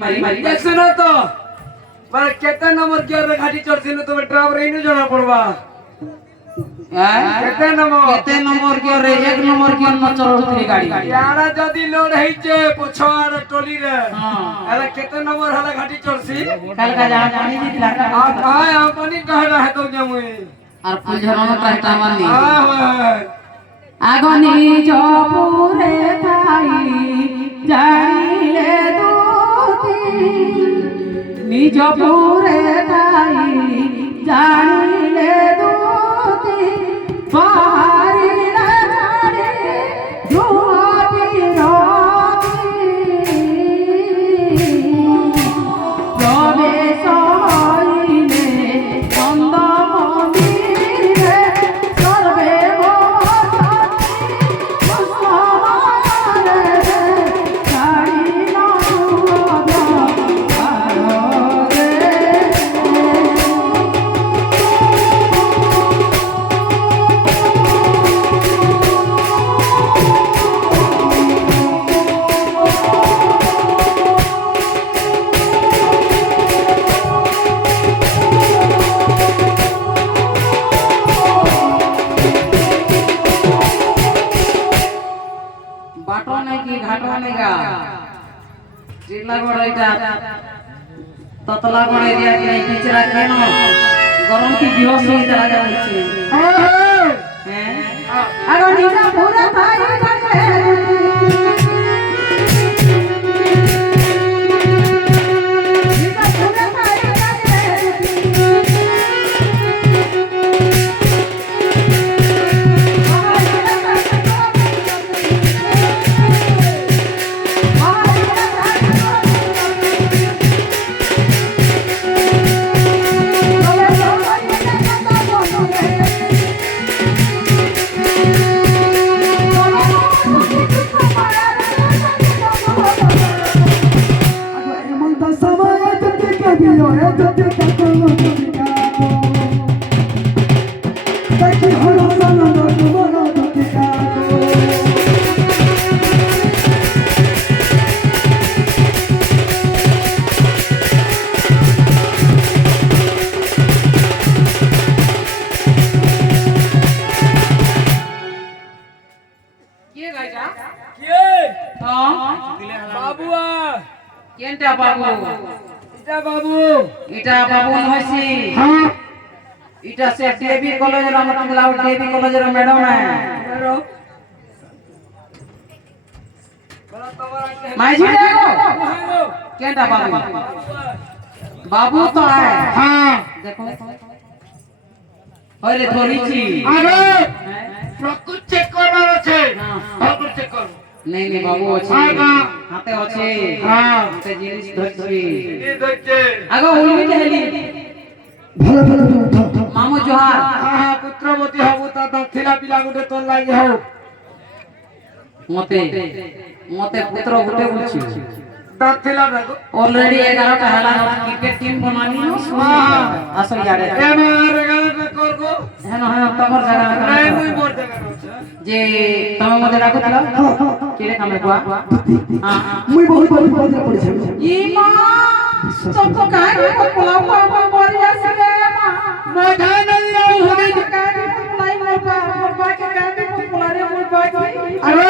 सुनो तो मारे कितना नंबर की और घाटी चढ़ती नो तुम्हें ड्राइवर ही नहीं जाना पड़वा केते नंबर की और एक नंबर की न चलती गाड़ी यारा जदी लोड है जे पछवार टोली रे अरे कितना नंबर हला घाटी चढ़सी कल का जहां पानी दिखला आप हां हम पानी कह रहा है तो जमुई और फुलझरन कहता मानी हां आगनी जपुरे थाई जाइले दूती निज पुरे थाई जाइले दूती बाहरी ना जाने जुआती रोती प्रवेश हइले बंद मंदिरे सर्वे बाटो नहीं की घाटो नहीं गा जिला बड़ एटा ततला बड़ एरिया के पिछरा केन गरम की बेहोश हो चला जाउछि हैं आरो निजा पूरा भाई बाबुआ केनटा बाबू इटा बाबू हसी हां इटा से डीएवी कॉलेज रा मतलब डीएवी कॉलेज रा मैडम है माइजी देखो केनटा बाबू तो है हां देखो ओरे थोड़ी छी अरे प्रकुच चेक करवार আছে प्रकुच चेक कर नहीं बाबू আছে हाथे আছে हाथे জিনিস ধরছি আগো উলমি হেলি ভালো ভালো মামু জোহার हां पुत्रवती हबु ता दक्षिणा पिला गुटे तोर लागि हो मते पुत्र गुटे बुझी दक्षिणा देखो ऑलरेडी 11 टा हला क्रिकेट टीम बनानी नो असो यारे ए मार गाना करगो है तमर जगह नहीं मुई मोर जगह जे तमे मते डाकुतला केरे कामे कोआ हां मुई बहुत बदला पड़े ई मां तो काहे पोला पापा मर जासे रे मां मधा नहीं रहो होगे काहे लाई मोर के काहे पोला रे मोर बाकी अरे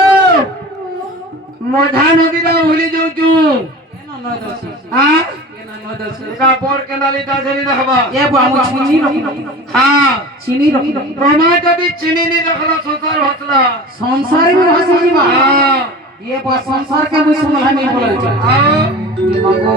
मधा नदी रा होली जो तू केना न दसी हां केना न दसी का बोर के नाली दासरी रहबा ए बाबू चीनी रखी हां चीनी रखी रोमा जदी चीनी नहीं रखला संसार हसला संसार में हसी बा हां ये बस संसार के मुझ सुनला नहीं बोलल छ आओ मंगो